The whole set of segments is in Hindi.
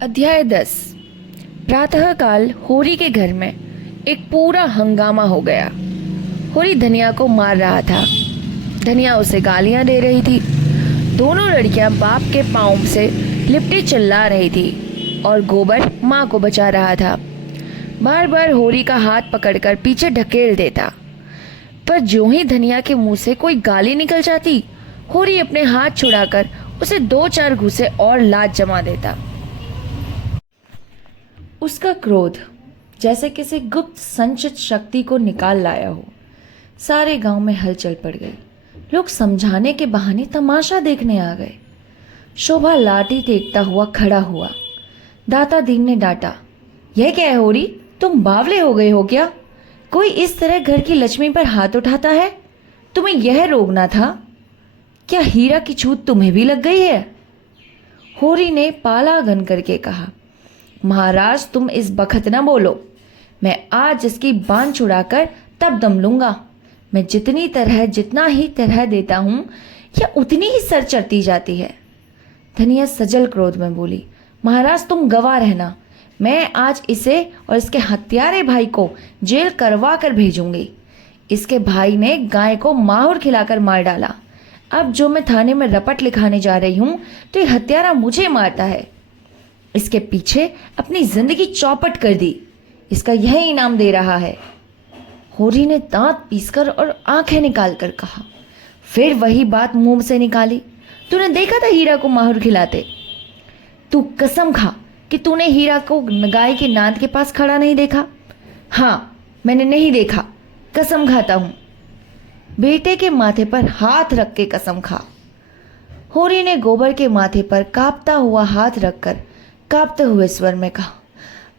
अध्याय 10। प्रातःकाल होरी के घर में एक पूरा हंगामा हो गया। होरी धनिया को मार रहा था। धनिया उसे गालियां दे रही थी। दोनों लड़कियां बाप के पाँव से लिपटी चिल्ला रही थी और गोबर माँ को बचा रहा था। बार बार होरी का हाथ पकड़कर पीछे ढकेल देता, पर जो ही धनिया के मुंह से कोई गाली निकल जाती, होरी अपने हाथ छुड़ाकर उसे 2-4 घूंसे और लात जमा देता। उसका क्रोध जैसे किसी गुप्त संचित शक्ति को निकाल लाया हो। सारे गांव में हलचल पड़ गई। लोग समझाने के बहाने तमाशा देखने आ गए। शोभा लाठी टेकता हुआ खड़ा हुआ। दाता दीन ने डांटा, यह क्या है होरी, तुम बावले हो गए हो क्या? कोई इस तरह घर की लक्ष्मी पर हाथ उठाता है? तुम्हें यह रोकना था। क्या हीरा की छूत तुम्हें भी लग गई है? होरी ने पाला गन करके कहा, महाराज तुम इस बखत न बोलो। मैं आज इसकी बांध छुड़ाकर तब दम लूंगा। मैं जितना ही तरह देता हूं, यह उतनी ही सर चढ़ती जाती है। धनिया सजल क्रोध में बोली, महाराज तुम गवाह रहना। मैं आज इसे और इसके हत्यारे भाई को जेल करवा कर भेजूंगी। इसके भाई ने गाय को माहौर खिलाकर मार डाला। अब जो मैं थाने में रपट लिखाने जा रही हूं, तो ये हत्यारा मुझे मारता है। इसके पीछे अपनी जिंदगी चौपट कर दी। इसका यह इनाम दे रहा है। होरी ने दांत पीसकर और आंखें निकालकर कहा, फिर वही बात मुंह से निकाली, तूने देखा था हीरा को माहौर खिलाते? तू कसम खा कि तूने हीरा को गाय के नांद के पास खड़ा नहीं देखा। हाँ, मैंने नहीं देखा, कसम खाता हूं। बेटे के माथे पर हाथ रख के कसम खा। होरी ने गोबर के माथे पर कांपता हुआ हाथ रखकर कांपते हुए स्वर में कहा,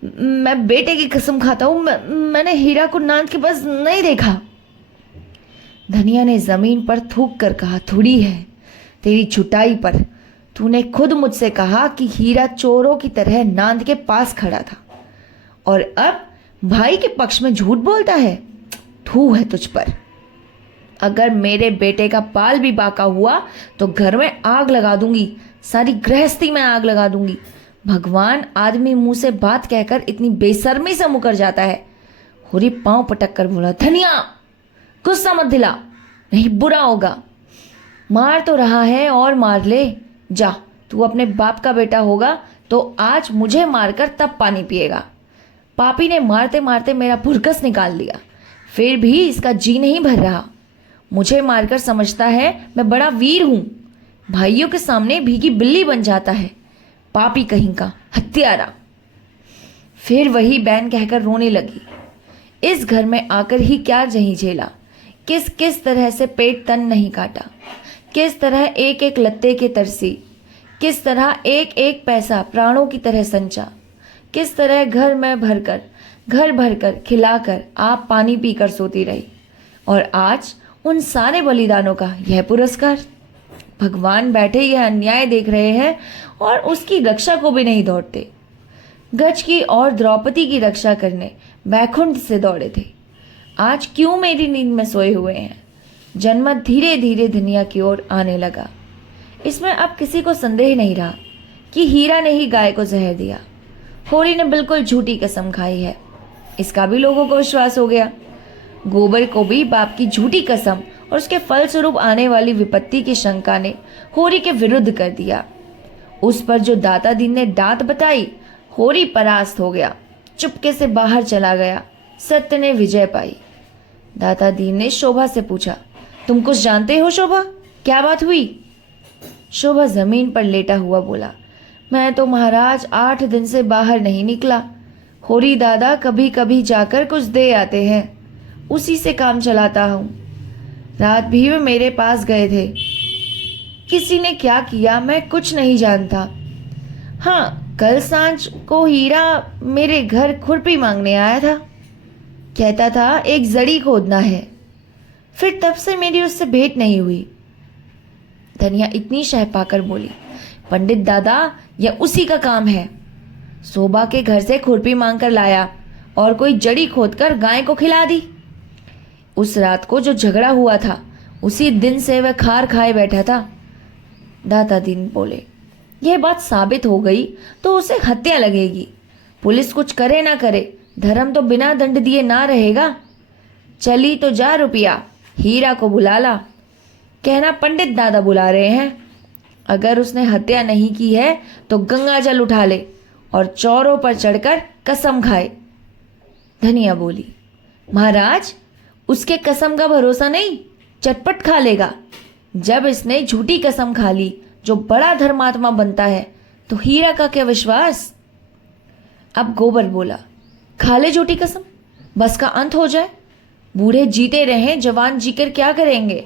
मैं बेटे की कसम खाता हूं, मैंने हीरा को नांद के पास नहीं देखा। धनिया ने जमीन पर थूक कर कहा, थोड़ी है तेरी छुटाई पर। तूने खुद मुझसे कहा कि हीरा चोरों की तरह नांद के पास खड़ा था, और अब भाई के पक्ष में झूठ बोलता है। थू है तुझ पर। अगर मेरे बेटे का बाल भी बाका हुआ तो घर में आग लगा दूंगी, सारी गृहस्थी में आग लगा दूंगी। भगवान आदमी मुंह से बात कहकर इतनी बेशर्मी से मुकर जाता है। होरी पांव पटक कर बोला, धनिया गुस्सा मत दिला, नहीं बुरा होगा। मार तो रहा है और मार ले। जा, तू अपने बाप का बेटा होगा तो आज मुझे मारकर तब पानी पिएगा। पापी ने मारते मारते मेरा भुरकस निकाल दिया, फिर भी इसका जी नहीं भर रहा। मुझे मारकर समझता है मैं बड़ा वीर हूं। भाइयों के सामने भीगी बिल्ली बन जाता है। पापी कहीं का, हत्यारा। फिर वही बैन कहकर रोने लगी। इस घर में आकर ही क्या जही झेला, किस किस तरह से पेट तन नहीं काटा, किस तरह एक एक लत्ते के तरसी, किस तरह एक एक पैसा प्राणों की तरह संचा, किस तरह घर भरकर खिलाकर आप पानी पीकर सोती रही, और आज उन सारे बलिदानों का यह पुरस्कार। भगवान बैठे यह अन्याय देख रहे हैं और उसकी रक्षा को भी नहीं दौड़ते। गज की और द्रौपदी की रक्षा करने बैकुंठ से दौड़े थे, आज क्यों मेरी नींद में सोए हुए हैं? जनमत धीरे धीरे धनिया की ओर आने लगा। इसमें अब किसी को संदेह नहीं रहा कि हीरा ने ही गाय को जहर दिया। होरी ने बिल्कुल झूठी कसम खाई है, इसका भी लोगों को विश्वास हो गया। गोबर को भी बाप की झूठी कसम और उसके फलस्वरूप आने वाली विपत्ति की शंका ने होरी के विरुद्ध कर दिया। उस पर जो दाता दीन ने डांत बताई, होरी परास्त हो गया, चुपके से बाहर चला गया। सत्य ने विजय पाई। दाता दीन ने शोभा से पूछा, तुम कुछ जानते हो शोभा, क्या बात हुई? शोभा जमीन पर लेटा हुआ बोला, मैं तो महाराज 8 दिन से बाहर नहीं निकला। होरी दादा कभी कभी जाकर कुछ दे आते हैं, उसी से काम चलाता हूं। रात भी वे मेरे पास गए थे। किसी ने क्या किया मैं कुछ नहीं जानता। हाँ, कल सांझ को हीरा मेरे घर खुरपी मांगने आया था। कहता था एक जड़ी खोदना है। फिर तब से मेरी उससे भेंट नहीं हुई। धनिया इतनी शह पाकर बोली, पंडित दादा यह उसी का काम है। शोभा के घर से खुरपी मांग कर लाया और कोई जड़ी खोदकर गाय को खिला दी। उस रात को जो झगड़ा हुआ था, उसी दिन से वह खार खाए बैठा था। दाता दीन बोले, यह बात साबित हो गई तो उसे हत्या लगेगी। पुलिस कुछ करे ना करे, धर्म तो बिना दंड दिए ना रहेगा। चली तो जा रुपया, हीरा को बुला ला, कहना पंडित दादा बुला रहे हैं। अगर उसने हत्या नहीं की है तो गंगा जल उठा ले और चौरों पर चढ़कर कसम खाए। धनिया बोली, महाराज, उसके कसम का भरोसा नहीं, चटपट खा लेगा। जब इसने झूठी कसम खा ली जो बड़ा धर्मात्मा बनता है, तो हीरा का क्या विश्वास। अब गोबर बोला, खा ले झूठी कसम, बस का अंत हो जाए। बूढ़े जीते रहें, जवान जीकर क्या करेंगे।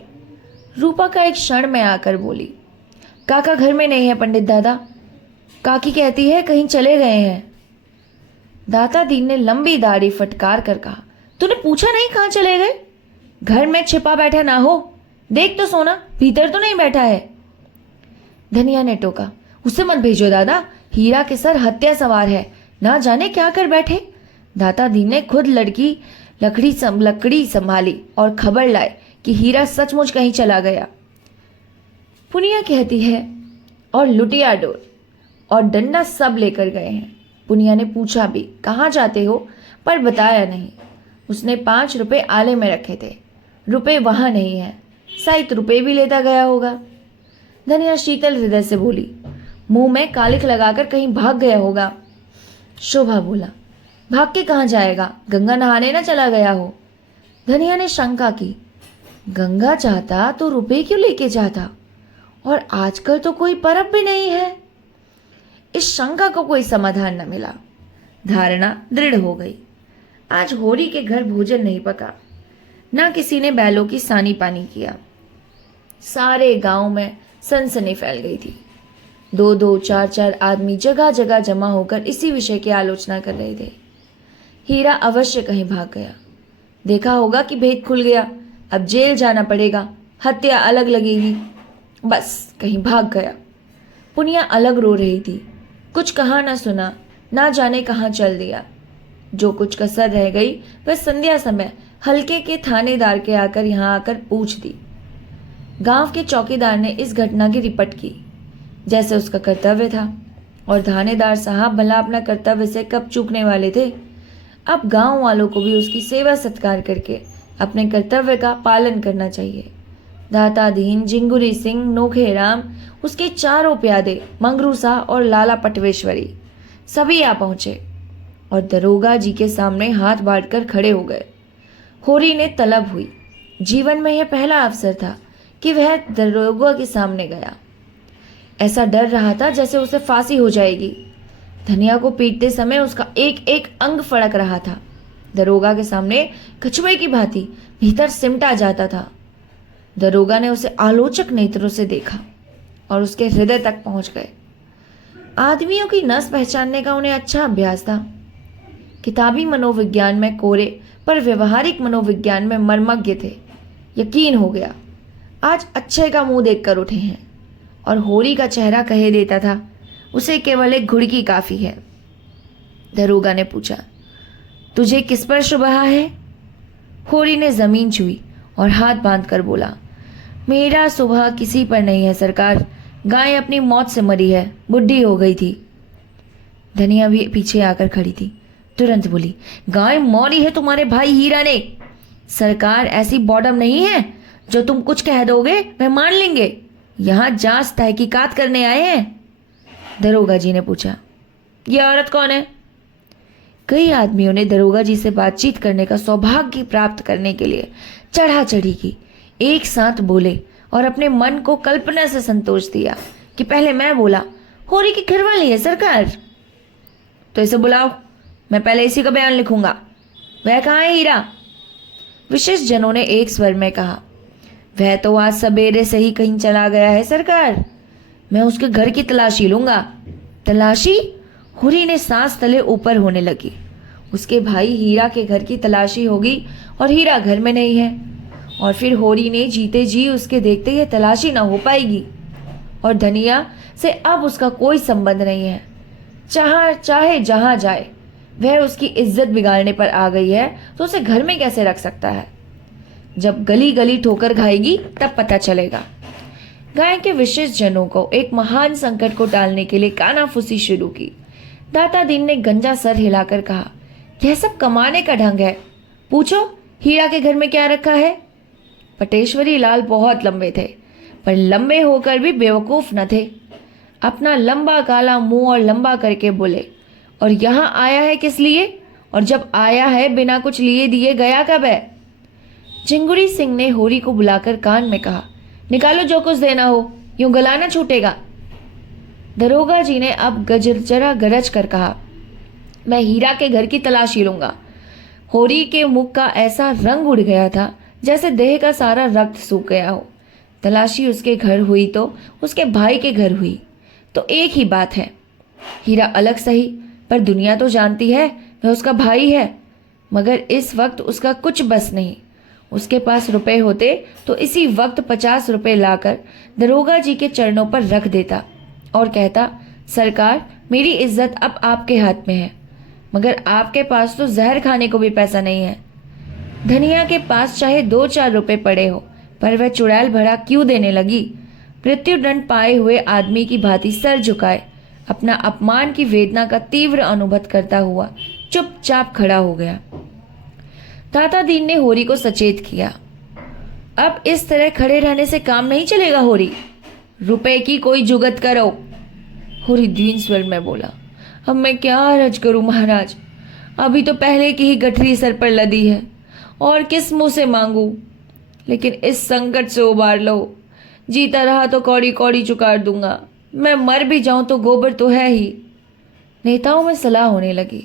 रूपा का एक क्षण में आकर बोली, काका घर में नहीं है पंडित दादा, काकी कहती है कहीं चले गए हैं। दाता दीन ने लंबी दाढ़ी फटकार कर कहा, तूने पूछा नहीं कहाँ चले गए? घर में छिपा बैठा ना हो, देख तो सोना, भीतर तो नहीं बैठा है। धनिया ने टोका, उसे मत भेजो दादा, हीरा के सर हत्या सवार है, ना जाने क्या कर बैठे। दाता दीन ने खुद लकड़ी संभाली और खबर लाए कि हीरा सचमुच कहीं चला गया। पुनिया कहती है और लुटिया डोर और डंडा सब लेकर गए हैं। पुनिया ने पूछा भी कहाँ जाते हो, पर बताया नहीं। उसने 5 रुपए आले में रखे थे, रुपए वहाँ नहीं है, शायद रुपए भी लेता गया होगा। धनिया शीतल हृदय से बोली, मुंह में कालिक लगाकर कहीं भाग गया होगा। शोभा बोला, भाग के कहाँ जाएगा, गंगा नहाने ना चला गया हो। धनिया ने शंका की, गंगा चाहता तो रुपए क्यों लेके जाता, और आजकल तो कोई परब भी नहीं है। इस शंका को कोई समाधान न मिला। धारणा दृढ़ हो गई। आज होरी के घर भोजन नहीं पका, ना किसी ने बैलों की सानी पानी किया। सारे गांव में सनसनी फैल गई थी। 2-2, 4-4 आदमी जगह जगह जमा होकर इसी विषय की आलोचना कर रहे थे। हीरा अवश्य कहीं भाग गया। देखा होगा कि भेद खुल गया, अब जेल जाना पड़ेगा, हत्या अलग लगेगी। बस कहीं भाग गया। पुनिया अलग रो रही थी, कुछ कहा ना सुना, ना जाने कहाँ चल दिया। जो कुछ कसर रह गई वह संध्या समय हल्के के थानेदार के यहाँ आकर पूछ दी। गांव के चौकीदार ने इस घटना की रिपोर्ट की, जैसे उसका कर्तव्य था, और थानेदार साहब भला अपना कर्तव्य से कब चूकने वाले थे। अब गांव वालों को भी उसकी सेवा सत्कार करके अपने कर्तव्य का पालन करना चाहिए। दाता दीन, जिंगुरी सिंह, नोखेराम, उसके चारों प्यादे, मंगरूसा और लाला पटवेश्वरी सभी आ पहुंचे और दरोगा जी के सामने हाथ बांधकर खड़े हो गए। होरी ने तलब हुई। जीवन में यह पहला अवसर था कि वह दरोगा के सामने गया। ऐसा डर रहा था जैसे उसे फांसी हो जाएगी। धनिया को पीटते समय उसका एक एक अंग फड़क रहा था। दरोगा के सामने कछुए की भांति भीतर सिमटा जाता था। दरोगा ने उसे आलोचक नेत्रों से देखा और उसके हृदय तक पहुंच गए। आदमियों की नस पहचानने का उन्हें अच्छा अभ्यास था। किताबी मनोविज्ञान में कोरे पर व्यवहारिक मनोविज्ञान में मर्मज्ञ थे। यकीन हो गया, आज अच्छे का मुंह देखकर उठे हैं। और होरी का चेहरा कहे देता था, उसे केवल एक घुड़की काफी है। दरोगा ने पूछा, तुझे किस पर शुबहा है? होरी ने जमीन छुई और हाथ बांधकर बोला, मेरा सुबह किसी पर नहीं है सरकार, गाय अपनी मौत से मरी है, बुढ़ी हो गई थी। धनिया भी पीछे आकर खड़ी थी, तुरंत बोली, गाय मौरी है तुम्हारे भाई हीरा ने। सरकार ऐसी बॉडम नहीं है जो तुम कुछ कह दोगे वह मान लेंगे। यहाँ जांच तहकीकात करने आए हैं। दरोगा जी ने पूछा, यह औरत कौन है? कई आदमियों ने दरोगा जी से बातचीत करने का सौभाग्य प्राप्त करने के लिए चढ़ा चढ़ी की, एक साथ बोले और अपने मन को कल्पना से संतोष दिया कि पहले मैं बोला, होरी की घरवाली है सरकार। तो इसे बुलाओ, मैं पहले इसी का बयान लिखूंगा। वह कहाँ है हीरा? विशेष जनों ने एक स्वर में कहा, वह तो आज सवेरे से ही कहीं चला गया है सरकार, मैं उसके घर की तलाशी लूंगा। तलाशी? होरी ने सांस तले ऊपर होने लगी। उसके भाई हीरा के घर की तलाशी होगी और हीरा घर में नहीं है, और फिर होरी ने जीते जी उसके देखते ये तलाशी ना हो पाएगी। और धनिया से अब उसका कोई संबंध नहीं है। चाहे जहां जाए, वह उसकी इज्जत बिगाड़ने पर आ गई है तो उसे घर में कैसे रख सकता है? जब गली गली ठोकर खाएगी तब पता चलेगा। गांव के विशिष्ट जनों को एक महान संकट को टालने के लिए कानाफूसी शुरू की। दाता दीन ने गंजा सर हिलाकर कहा, यह सब कमाने का ढंग है। पूछो हीरा के घर में क्या रखा है। पटेश्वरी लाल बहुत लंबे थे, पर लंबे होकर भी बेवकूफ न थे। अपना लंबा काला मुंह और लंबा करके बोले, और यहाँ आया है किस लिए? और जब आया है बिना कुछ लिए दिए गया कब है? झिंगुरी सिंह ने होरी को बुलाकर कान में कहा, निकालो जो कुछ देना हो, यूं गला न छूटेगा। दरोगा जी ने अब गजरा गरज कर कहा, मैं हीरा के घर की तलाशी लूंगा। होरी के मुख का ऐसा रंग उड़ गया था जैसे देह का सारा रक्त सूख गया हो। तलाशी उसके घर हुई तो उसके भाई के घर हुई तो एक ही बात है। हीरा अलग सही, पर दुनिया तो जानती है वह उसका भाई है। मगर इस वक्त उसका कुछ बस नहीं। उसके पास रुपए होते तो इसी वक्त 50 रुपए लाकर दरोगा जी के चरणों पर रख देता और कहता, सरकार मेरी इज्जत अब आपके हाथ में है, मगर आपके पास तो जहर खाने को भी पैसा नहीं है। धनिया के पास चाहे 2-4 रुपए पड़े हो, पर वह चुड़ैल भरा क्यों देने लगी? मृत्युदंड पाए हुए आदमी की भांति सर झुकाए अपना अपमान की वेदना का तीव्र अनुभव करता हुआ चुपचाप खड़ा हो गया। दाता दीन ने होरी को सचेत किया, अब इस तरह खड़े रहने से काम नहीं चलेगा होरी, रुपए की कोई जुगत करो। होरी दीन स्वर में बोला, अब मैं क्या हरज करूं महाराज, अभी तो पहले की ही गठरी सर पर लदी है और किस मुंह से मांगू, लेकिन इस संकट से उबार लो। जीता रहा तो कौड़ी कौड़ी चुकार दूंगा, मैं मर भी जाऊं तो गोबर तो है ही। नेताओं में सलाह होने लगी,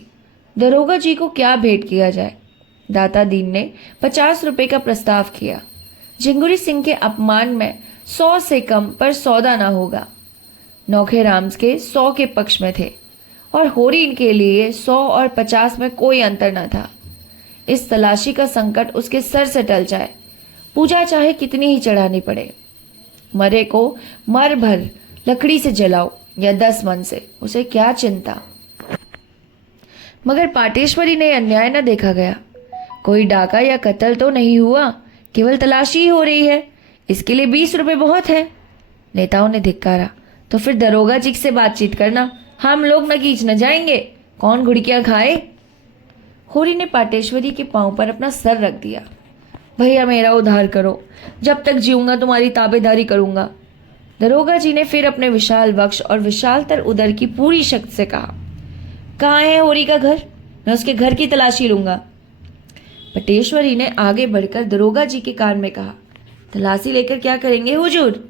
दरोगा जी को क्या भेंट किया जाए। दाता दीन ने 50 रुपए का प्रस्ताव किया। झिंगुरी सिंह के अपमान में 100 से कम पर सौदा ना होगा। नौखे राम के 100 के पक्ष में थे और होरी के लिए 100 और 50 में कोई अंतर न था। इस तलाशी का संकट उसके सर से टल जाए, पूजा चाहे कितनी ही चढ़ानी पड़े। मरे को मर भर लकड़ी से जलाओ या 10 मन से, उसे क्या चिंता। मगर पाटेश्वरी ने अन्याय न देखा गया। कोई डाका या कत्ल तो नहीं हुआ, केवल तलाशी ही हो रही है, इसके लिए 20 रुपए बहुत है। नेताओं ने धिक्कारा, तो फिर दरोगा जी से बातचीत करना, हम लोग नकीच न जाएंगे, कौन घुड़कियां खाए। होरी ने पाटेश्वरी के पांव पर अपना सर रख दिया, भैया मेरा उद्धार करो, जब तक जीऊंगा तुम्हारी ताबेदारी करूंगा। दरोगा जी ने फिर अपने विशाल वक्ष और विशालतर उदर की पूरी शक्ति से कहा, कहाँ है होरी का घर, मैं उसके घर की तलाशी लूंगा। पटेश्वरी ने आगे बढ़कर दरोगा जी के कान में कहा, तलाशी लेकर क्या करेंगे हुजूर,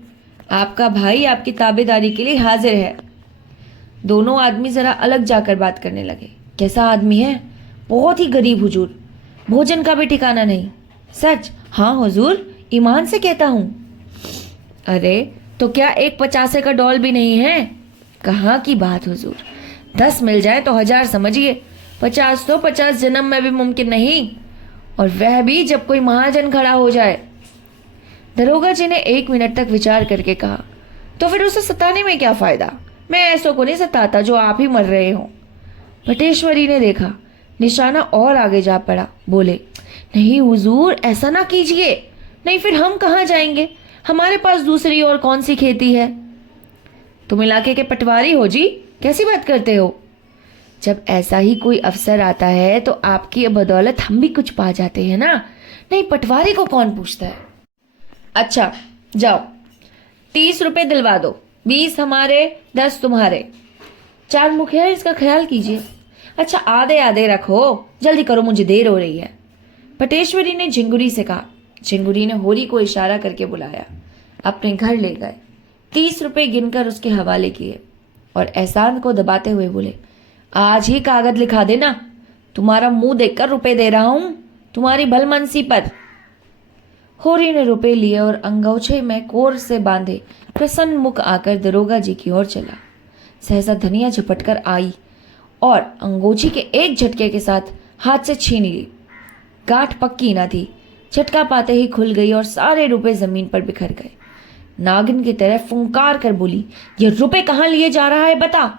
आपका भाई आपकी ताबेदारी के लिए हाजिर है। दोनों आदमी जरा अलग जाकर बात करने लगे। कैसा आदमी है? बहुत ही गरीब हुजूर, भोजन का भी ठिकाना नहीं। सच? हाँ हुजूर, ईमान से कहता हूँ। अरे तो क्या एक 50 का डॉल भी नहीं है? कहाँ की बात हुजूर, 10 मिल जाए तो 1000 समझिए, 50 तो 50 जन्म में भी मुमकिन नहीं, और वह भी जब कोई महाजन खड़ा हो जाए। दरोगा जी ने 1 मिनट तक विचार करके कहा, तो फिर उसे सताने में क्या फायदा, मैं ऐसों को नहीं सताता जो आप ही मर रहे हो। पटेश्वरी ने देखा निशाना और आगे जा पड़ा, बोले, नहीं हुजूर ऐसा ना कीजिए, नहीं फिर हम कहाँ जाएंगे, हमारे पास दूसरी और कौन सी खेती है। तुम इलाके के पटवारी हो जी, कैसी बात करते हो। जब ऐसा ही कोई अफसर आता है तो आपकी बदौलत हम भी कुछ पा जाते हैं ना, नहीं पटवारी को कौन पूछता है। अच्छा जाओ, 30 रुपए दिलवा दो, 20 हमारे 10 तुम्हारे। 4 मुखिया इसका ख्याल कीजिए। अच्छा आधे आधे रखो, जल्दी करो मुझे देर हो रही है। पटेश्वरी ने झिंगुरी से कहा। झिंगुरी ने होरी को इशारा करके बुलाया, अपने घर ले गए। 30 रुपए गिनकर उसके हवाले किए और एहसान को दबाते हुए बोले, आज ही कागज लिखा देना, तुम्हारा मुंह देखकर रुपए दे रहा हूं, तुम्हारी भलमनसी पर। होरी ने रुपए लिए और अंगोछे में कोर से बांधे प्रसन्न मुख आकर दरोगा जी की ओर चला। सहसा धनिया झपट कर आई और अंगोछी के एक झटके के साथ हाथ से छीन ली। गांठ पक्की ना थी, झटका पाते ही खुल गई और सारे रुपए जमीन पर बिखर गए। नागिन की तरह फुंकार कर बोली, ये रुपए कहाँ लिए जा रहा है बता,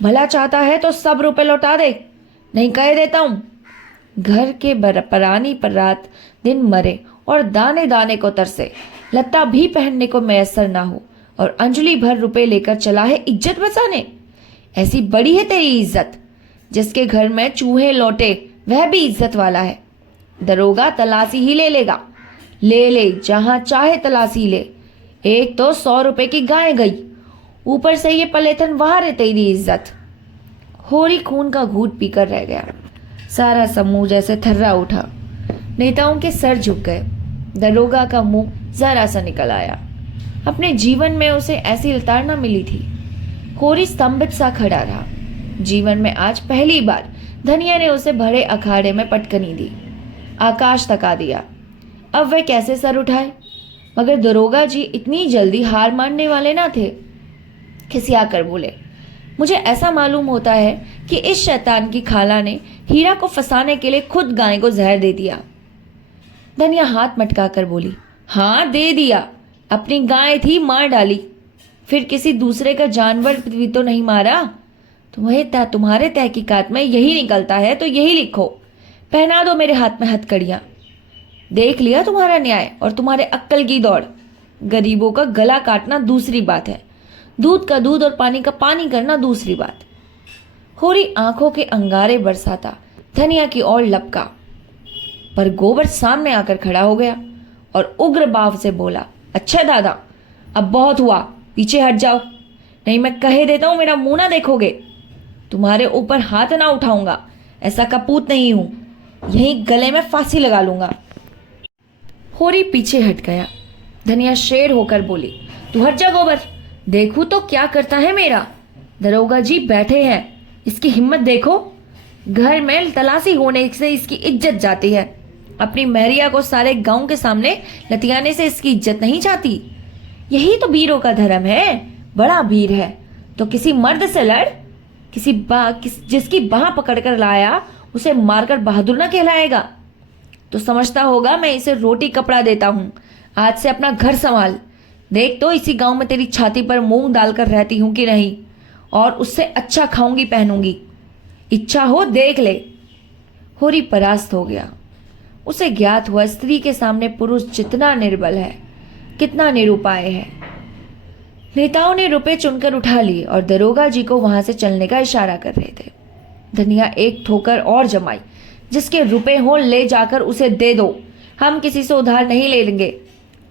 भला चाहता है तो सब रुपए लौटा दे, नहीं कह देता हूं। घर के परानी पर रात दिन मरे और दाने दाने को तरसे, लत्ता भी पहनने को मैसर ना हो और अंजलि भर रुपए लेकर चला है इज्जत बचाने। ऐसी बड़ी है तेरी इज्जत, जिसके घर में चूहे लौटे वह भी इज्जत वाला है। दरोगा तलाशी ही ले लेगा, ले ले जहां चाहे तलाशी ले। एक तो 100 रुपए की गाय गई, ऊपर से ये पलेथन वहां रहे तेरी इज्जत। होरी खून का घूंट पीकर रह गया। सारा समूह जैसे थर्रा उठा। नेताओं के सर झुक गए। दरोगा का मुंह जरा सा निकल आया। अपने जीवन में उसे ऐसी लताड़ न मिली थी। होरी स्तंभित सा खड़ा रहा। जीवन में आज पहली बार धनिया ने उसे भरे अखाड़े में पटकनी दी, आकाश तका दिया। अब वह कैसे सर उठाए? मगर दरोगा जी इतनी जल्दी हार मानने वाले ना थे। खिसियाकर बोले, मुझे ऐसा मालूम होता है कि इस शैतान की खाला ने हीरा को फंसाने के लिए खुद गाय को जहर दे दिया। धनिया हाथ मटकाकर बोली, हाँ दे दिया। अपनी गाय थी, मार डाली। फिर किसी दूसरे का जानवर भी तो नहीं मारा। तुम्हारे तहकीकात में यही निकलता है तो यही लिखो। पहना दो मेरे हाथ में हथकड़ियां। देख लिया तुम्हारा न्याय और तुम्हारे अक्कल की दौड़। गरीबों का गला काटना दूसरी बात है, दूध का दूध और पानी का पानी करना दूसरी बात। होरी आंखों के अंगारे बरसाता धनिया की ओर लपका, पर गोबर सामने आकर खड़ा हो गया और उग्र भाव से बोला, अच्छा दादा, अब बहुत हुआ, पीछे हट जाओ, नहीं मैं कहे देता हूं मेरा मुंह ना देखोगे। तुम्हारे ऊपर हाथ ना उठाऊंगा, ऐसा कपूत नहीं हूं, यहीं गले में फांसी लगा लूंगा। होरी पीछे हट गया। धनिया शेर होकर बोली, तू हट जा गोबर, देखूं तो क्या करता है मेरा। दरोगा जी बैठे हैं, इसकी हिम्मत देखो। घर में तलाशी होने से इसकी इज्जत जाती है। अपनी महरिया को सारे गांव के सामने लतियाने से इसकी इज्जत नहीं जाती। यही तो वीरों का धर्म है। बड़ा वीर है तो किसी मर्द से लड़। जिसकी बाह पकड़कर लाया उसे मारकर बहादुर ना कहलाएगा। तो समझता होगा मैं इसे रोटी कपड़ा देता हूं। आज से अपना घर संभाल। देख तो इसी गांव में तेरी छाती पर मूंग डालकर रहती हूं कि नहीं, और उससे अच्छा खाऊंगी पहनूंगी। इच्छा हो देख ले। होरी परास्त हो गया। उसे ज्ञात हुआ स्त्री के सामने पुरुष जितना निर्बल है, कितना निरुपाय है। नेताओं ने रुपए चुनकर उठा लिए और दरोगा जी को वहां से चलने का इशारा कर रहे थे। धनिया एक ठोकर और जमाई, जिसके रुपए हो ले जाकर उसे दे दो, हम किसी से उधार नहीं ले लेंगे,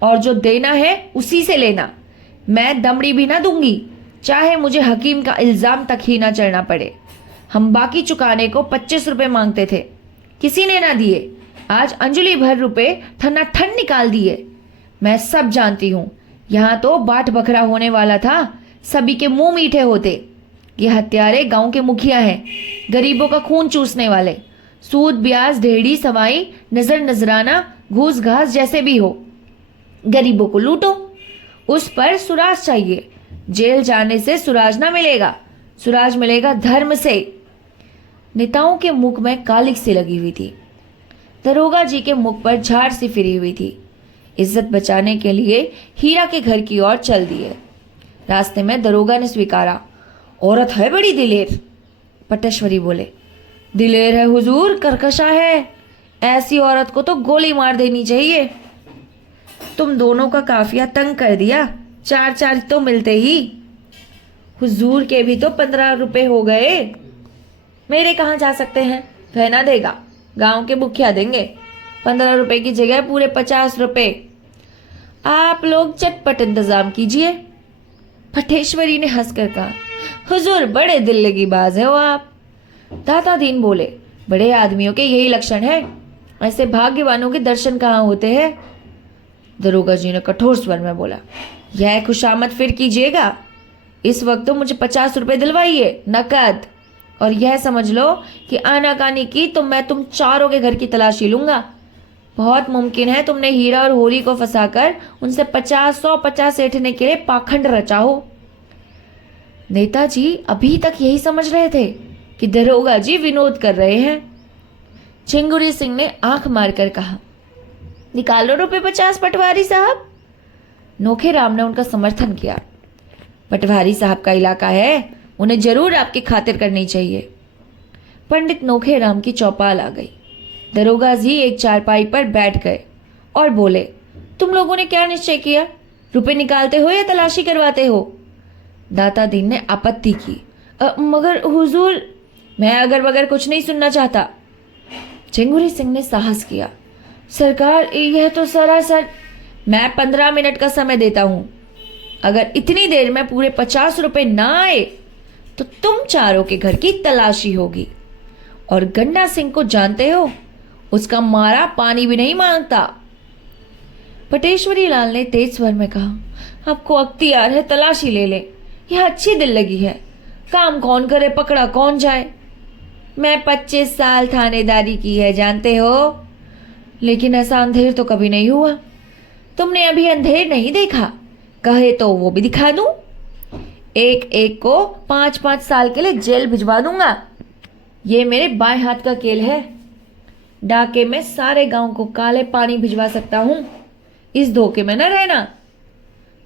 और जो देना है उसी से लेना। मैं दमड़ी भी ना दूंगी, चाहे मुझे हकीम का इल्जाम तक ही ना चढ़ना पड़े। हम बाकी चुकाने को 25 रुपए मांगते थे, किसी ने ना दिए। आज अंजलि भर रुपए ठन्ना ठन निकाल दिए। मैं सब जानती हूं, यहां तो बाट बखरा होने वाला था, सभी के मुंह मीठे होते। ये हत्यारे गांव के मुखिया हैं, गरीबों का खून चूसने वाले। सूद ब्याज ढेड़ी सवाई नजर नजराना घूस घास जैसे भी हो, गरीबों को लूटो। उस पर सुराज चाहिए। जेल जाने से सुराज ना मिलेगा, सुराज मिलेगा धर्म से। नेताओं के मुख में कालिक सी लगी हुई थी। दरोगा जी के मुख पर झाड़ सी फिरी हुई थी। इज्जत बचाने के लिए हीरा के घर की ओर चल दिए। रास्ते में दरोगा ने स्वीकारा, औरत है बड़ी दिलेर। पटेश्वरी बोले, दिलेर है हुजूर, करकशा है। ऐसी औरत को तो गोली मार देनी चाहिए। तुम दोनों का काफिया तंग कर दिया, 4 तो मिलते ही। हुजूर के भी तो 15 रुपए हो गए। मेरे कहाँ जा सकते हैं, वह ना देगा, गांव के मुखिया देंगे। 15 रुपए की जगह पूरे 50 रुपए। आप लोग चटपट इंतजाम कीजिए। पटेश्वरी ने हंसकर कहा, हुजूर बड़े दिल लगी बाज है वो आप। दाता दीन बोले, बड़े आदमियों के यही लक्षण है, ऐसे भाग्यवानों के दर्शन कहाँ होते हैं। दरोगा जी ने कठोर स्वर में बोला, यह खुशामद फिर कीजिएगा। इस वक्त तो मुझे 50 रुपए दिलवाइए नकद, और यह समझ लो कि आनाकानी की तो मैं तुम चारों के घर की तलाशी लूंगा। बहुत मुमकिन है तुमने हीरा और होरी को फंसाकर उनसे 150 ऐंठने के लिए पाखंड रचा हो। नेताजी अभी तक यही समझ रहे थे कि दरोगा जी विनोद कर रहे हैं। चिंगुरी सिंह ने आंख मारकर कहा, निकालो रुपए 50 पटवारी साहब। नोखे राम ने उनका समर्थन किया। पटवारी साहब का इलाका है, उन्हें जरूर आपकी खातिर करनी चाहिए। पंडित नोखे राम की चौपाल आ गई। दरोगा जी एक चारपाई पर बैठ गए और बोले, तुम लोगों ने क्या निश्चय किया? रुपए निकालते हो या तलाशी करवाते हो? दाता दीन ने आपत्ति की। मगर हुजूर, मैं अगर बगर कुछ नहीं सुनना चाहता। चिंगुरी सिंह ने साहस किया। सरकार, यह तो सरासर। मैं 15 मिनट का समय देता हूं। अगर इतनी देर में पूरे 50 रुपए ना आए तो तुम चारों के घर की तलाशी होगी। और गन्ना सिंह को जानते हो, उसका मारा पानी भी नहीं मांगता। पटेश्वरी लाल ने तेज स्वर में कहा, आपको अख्तियार है, तलाशी ले ले। यह अच्छी दिल लगी है। काम कौन करे, पकड़ा कौन जाए। मैं 25 साल थानेदारी की है, जानते हो, लेकिन ऐसा अंधेर तो कभी नहीं हुआ। तुमने अभी अंधेर नहीं देखा, कहे तो वो भी दिखा दूं। एक एक को 5-5 साल के लिए जेल भिजवा दूंगा। ये मेरे बाएं हाथ का खेल है। डाके में सारे गांव को काले पानी भिजवा सकता हूं। इस धोखे में न रहना।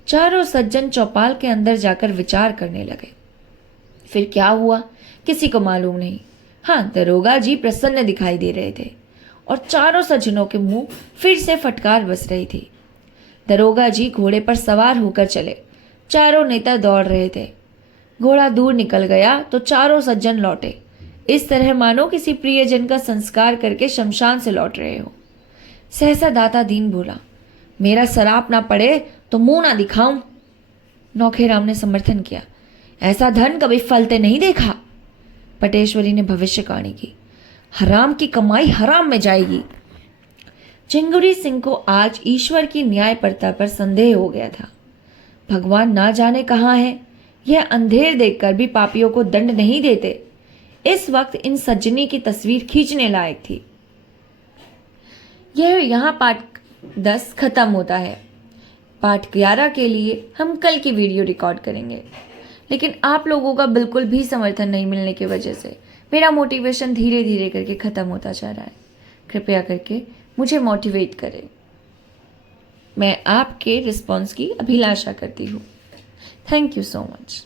चारों सज्जन चौपाल के अंदर जाकर विचार करने लगे। फिर क्या हुआ किसी को मालूम नहीं। हाँ, दरोगा जी प्रसन्न दिखाई दे रहे थे और चारों सज्जनों के मुंह फिर से फटकार बस रही थी। दरोगा जी घोड़े पर सवार होकर चले। चारों नेता दौड़ रहे थे। घोड़ा दूर निकल गया तो चारों सज्जन लौटे, इस तरह मानो किसी प्रियजन का संस्कार करके शमशान से लौट रहे हो। सहसा दाता दीन बोला, मेरा सराप ना पड़े तो मुंह ना दिखाऊं। नौखेराम ने समर्थन किया, ऐसा धन कभी फलते नहीं देखा। पटेश्वरी ने भविष्यवाणी की, हराम की कमाई हराम में जाएगी। चिंगुरी सिंह को आज ईश्वर की न्यायपरता पर संदेह हो गया था। भगवान ना जाने कहाँ है, यह अंधेर देखकर भी पापियों को दंड नहीं देते। इस वक्त इन सज्जनी की तस्वीर खींचने लायक थी। यह यहाँ पाठ 10 खत्म होता है। पाठ 11 के लिए हम कल की वीडियो रिकॉर्ड करेंगे, लेकिन आप लोगों का बिल्कुल भी समर्थन नहीं मिलने की वजह से मेरा मोटिवेशन धीरे धीरे करके ख़त्म होता जा रहा है। कृपया करके मुझे मोटिवेट करें। मैं आपके रिस्पॉन्स की अभिलाषा करती हूँ। Thank you so much.